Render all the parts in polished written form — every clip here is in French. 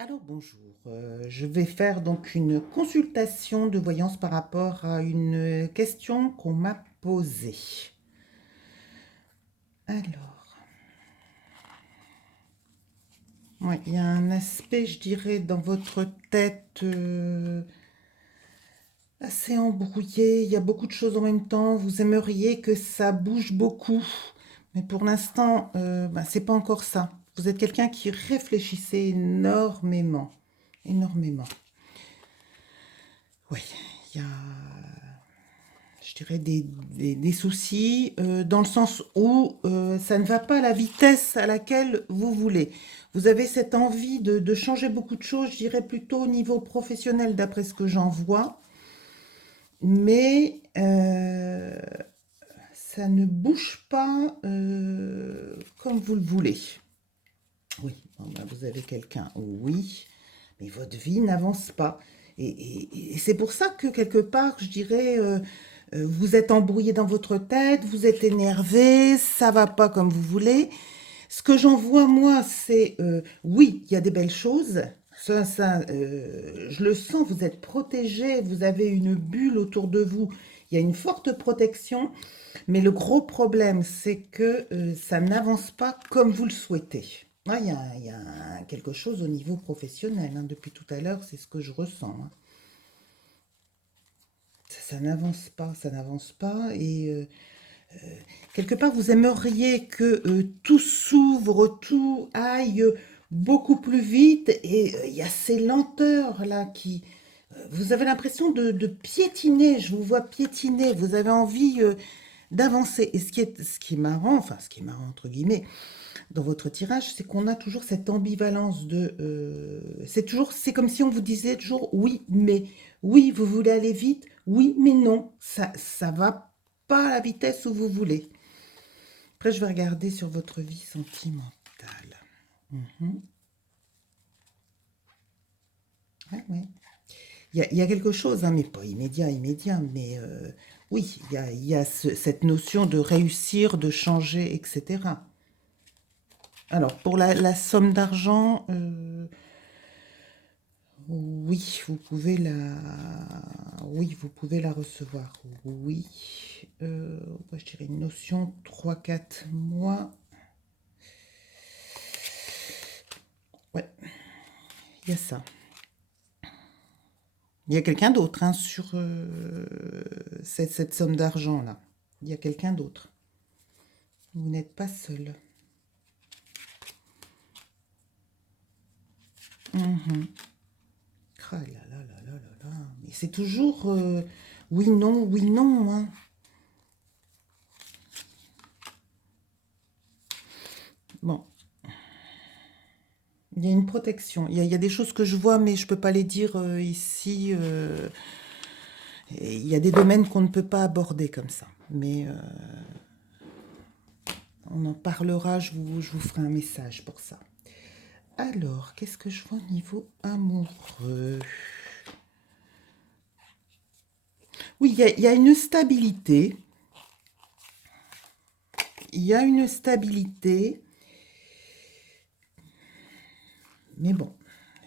Alors bonjour, je vais faire donc une consultation de voyance par rapport à une question qu'on m'a posée. Alors, ouais, il y a un aspect, je dirais, dans votre tête assez embrouillé. Il y a beaucoup de choses en même temps. Vous aimeriez que ça bouge beaucoup, mais pour l'instant, c'est pas encore ça. Vous êtes quelqu'un qui réfléchissait énormément, énormément. Oui, il y a je dirais des soucis dans le sens où ça ne va pas à la vitesse à laquelle vous voulez. Vous avez cette envie de changer beaucoup de choses, je dirais plutôt au niveau professionnel d'après ce que j'en vois, mais ça ne bouge pas comme vous le voulez. Oui, bon, ben, vous avez quelqu'un, oui, mais votre vie n'avance pas. Et c'est pour ça que quelque part, je dirais, vous êtes embrouillé dans votre tête, vous êtes énervé, ça va pas comme vous voulez. Ce que j'en vois, moi, c'est, oui, il y a des belles choses. Je le sens, vous êtes protégé, vous avez une bulle autour de vous, il y a une forte protection, mais le gros problème, c'est que ça n'avance pas comme vous le souhaitez. Ah, il y a quelque chose au niveau professionnel, hein. Depuis tout à l'heure, c'est ce que je ressens, hein. Ça n'avance pas, ça n'avance pas. Et quelque part, vous aimeriez que tout s'ouvre, tout aille beaucoup plus vite. Et il y a ces lenteurs là qui... vous avez l'impression de piétiner, je vous vois piétiner, vous avez envie d'avancer. Et ce qui est marrant, enfin ce qui est marrant entre guillemets, dans votre tirage, c'est qu'on a toujours cette ambivalence de... c'est toujours, c'est comme si on vous disait toujours oui, mais oui, vous voulez aller vite, oui, mais non, ça va pas à la vitesse où vous voulez. Après, je vais regarder sur votre vie sentimentale. Mhm. Ouais, ouais. Il y a quelque chose, hein, mais pas immédiat, immédiat, mais oui, il y a cette notion de réussir, de changer, etc. Alors, pour la somme d'argent, oui, oui, vous pouvez la recevoir. Oui. Ouais, je dirais une notion 3 4 mois. Ouais, il y a ça. Il y a quelqu'un d'autre hein, sur cette somme d'argent-là. Il y a quelqu'un d'autre. Vous n'êtes pas seul. Mhm. Ah là là là là là là. Mais c'est toujours oui, non, hein. Bon, il y a une protection. Il y a des choses que je vois, mais je ne peux pas les dire ici. Et il y a des domaines qu'on ne peut pas aborder comme ça. Mais on en parlera, je vous ferai un message pour ça. Alors, qu'est-ce que je vois au niveau amoureux? Oui, il y a une stabilité. Il y a une stabilité. Mais bon,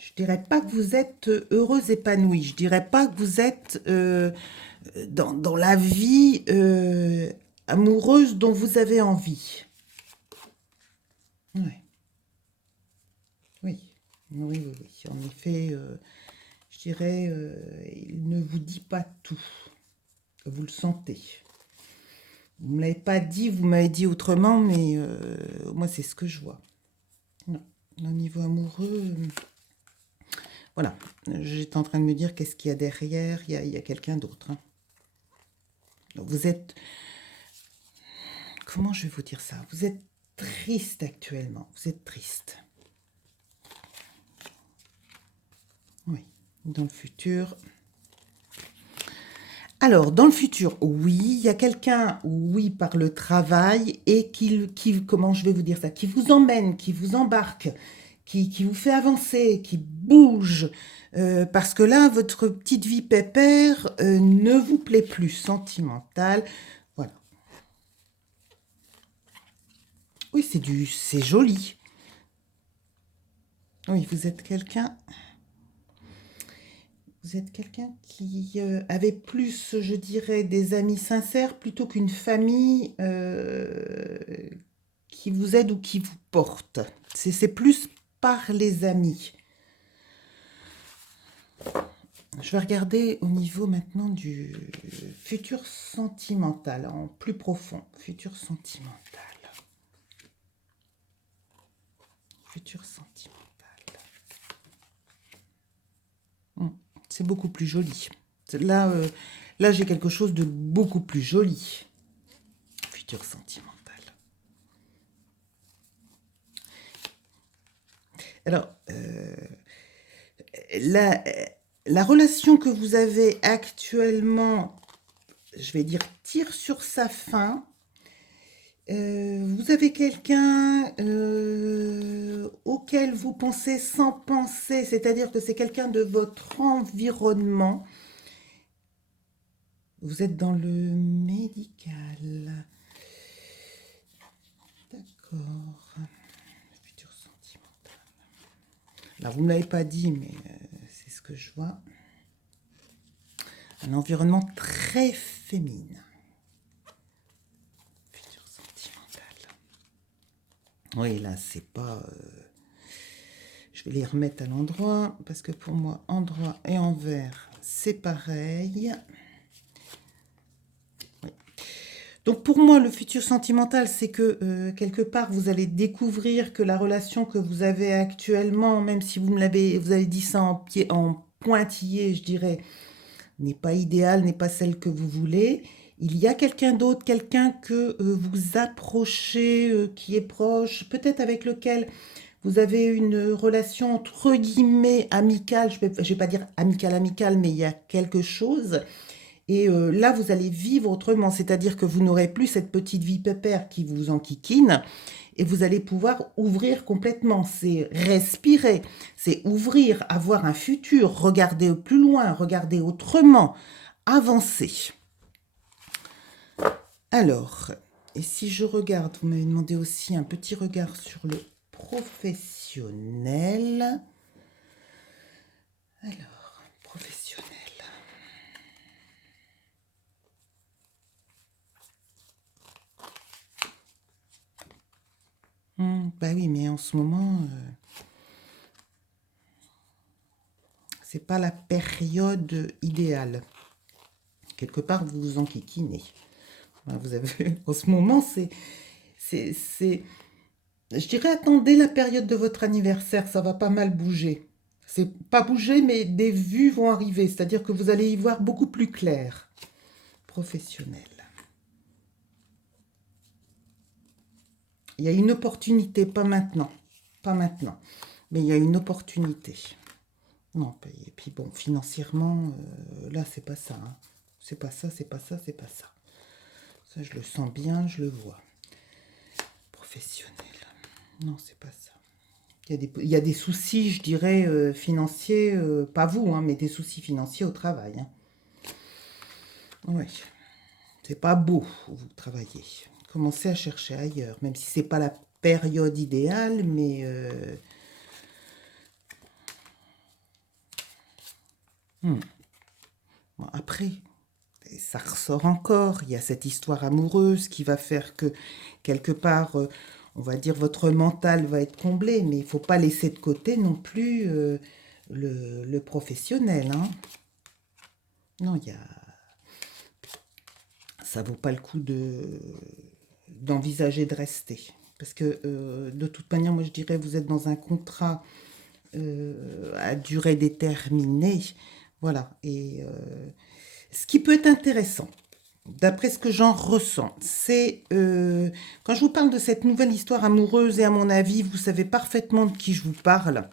je dirais pas que vous êtes heureuse, épanouie. Je dirais pas que vous êtes dans la vie amoureuse dont vous avez envie. Ouais, oui, oui, oui, oui. En effet, je dirais, il ne vous dit pas tout. Vous le sentez. Vous ne me l'avez pas dit, vous m'avez dit autrement, mais moi, c'est ce que je vois. Non. Au niveau amoureux, voilà. J'étais en train de me dire qu'est-ce qu'il y a derrière. Il y a quelqu'un d'autre, hein. Donc, vous êtes... Comment je vais vous dire ça? Vous êtes triste actuellement. Vous êtes triste. Oui. Dans le futur, alors, dans le futur, oui, il y a quelqu'un, oui, par le travail, et comment je vais vous dire ça, qui vous emmène, qui vous embarque, qui vous fait avancer, qui bouge, parce que là, votre petite vie pépère ne vous plaît plus, sentimentale. Voilà. Oui, c'est joli. Oui, vous êtes quelqu'un qui avait plus, je dirais, des amis sincères plutôt qu'une famille qui vous aide ou qui vous porte. C'est plus par les amis. Je vais regarder au niveau maintenant du futur sentimental, en plus profond. Futur sentimental. Futur sentimental. Hmm, c'est beaucoup plus joli. Là, là j'ai quelque chose de beaucoup plus joli. Futur sentimental. Alors, la, la relation que vous avez actuellement, je vais dire, tire sur sa fin. Vous avez quelqu'un auquel vous pensez sans penser, c'est-à-dire que c'est quelqu'un de votre environnement. Vous êtes dans le médical. D'accord. Futur sentimental. Là, vous ne me l'avez pas dit, mais c'est ce que je vois. Un environnement très féminin. Futur sentimental. Oui, là, c'est pas... je vais les remettre à l'endroit, parce que pour moi, endroit et envers, c'est pareil. Oui. Donc pour moi, le futur sentimental, c'est que quelque part, vous allez découvrir que la relation que vous avez actuellement, même si vous vous avez dit ça en pointillé, je dirais, n'est pas idéale, n'est pas celle que vous voulez. Il y a quelqu'un d'autre, quelqu'un que vous approchez, qui est proche, peut-être avec lequel vous avez une relation entre guillemets amicale. Je vais pas dire amicale, mais il y a quelque chose. Et là, vous allez vivre autrement, c'est-à-dire que vous n'aurez plus cette petite vie pépère qui vous enquiquine, et vous allez pouvoir ouvrir complètement. C'est respirer, c'est ouvrir, avoir un futur, regarder plus loin, regarder autrement, avancer. Alors, et si je regarde, vous m'avez demandé aussi un petit regard sur le professionnel. Alors, professionnel. Bah oui, mais en ce moment, c'est pas la période idéale. Quelque part, vous vous enquiquinez. Vous avez, en ce moment, je dirais, attendez la période de votre anniversaire, ça va pas mal bouger. C'est pas bouger, mais des vues vont arriver, c'est-à-dire que vous allez y voir beaucoup plus clair. Professionnel. Il y a une opportunité, pas maintenant, pas maintenant, mais il y a une opportunité. Non, et puis bon, financièrement, là, c'est pas ça, hein. C'est pas ça, c'est pas ça, c'est pas ça. Ça, je le sens bien, je le vois. Professionnel. Non, c'est pas ça. Il y a des soucis, je dirais, financiers, pas vous, hein, mais des soucis financiers au travail, hein. Oui, c'est pas beau où vous travaillez. Commencez à chercher ailleurs, même si c'est pas la période idéale, mais bon, après, ça ressort encore. Il y a cette histoire amoureuse qui va faire que, quelque part, on va dire, votre mental va être comblé, mais il ne faut pas laisser de côté non plus le professionnel, hein. Non, ça vaut pas le coup d'envisager de rester. Parce que de toute manière, moi je dirais, vous êtes dans un contrat à durée déterminée. Voilà. Et ce qui peut être intéressant, d'après ce que j'en ressens, c'est quand je vous parle de cette nouvelle histoire amoureuse, et à mon avis, vous savez parfaitement de qui je vous parle.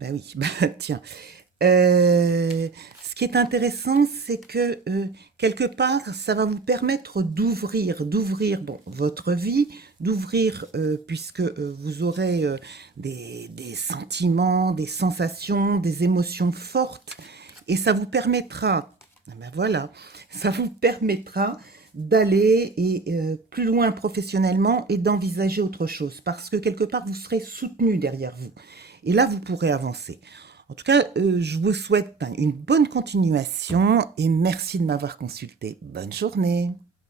Ben oui, bah tiens. Ce qui est intéressant, c'est que quelque part, ça va vous permettre d'ouvrir bon, votre vie, d'ouvrir, puisque vous aurez des sentiments, des sensations, des émotions fortes, et ça vous permettra, ah ben voilà, ça vous permettra d'aller plus loin professionnellement et d'envisager autre chose, parce que quelque part, vous serez soutenu derrière vous. Et là, vous pourrez avancer. En tout cas, je vous souhaite une bonne continuation et merci de m'avoir consulté. Bonne journée.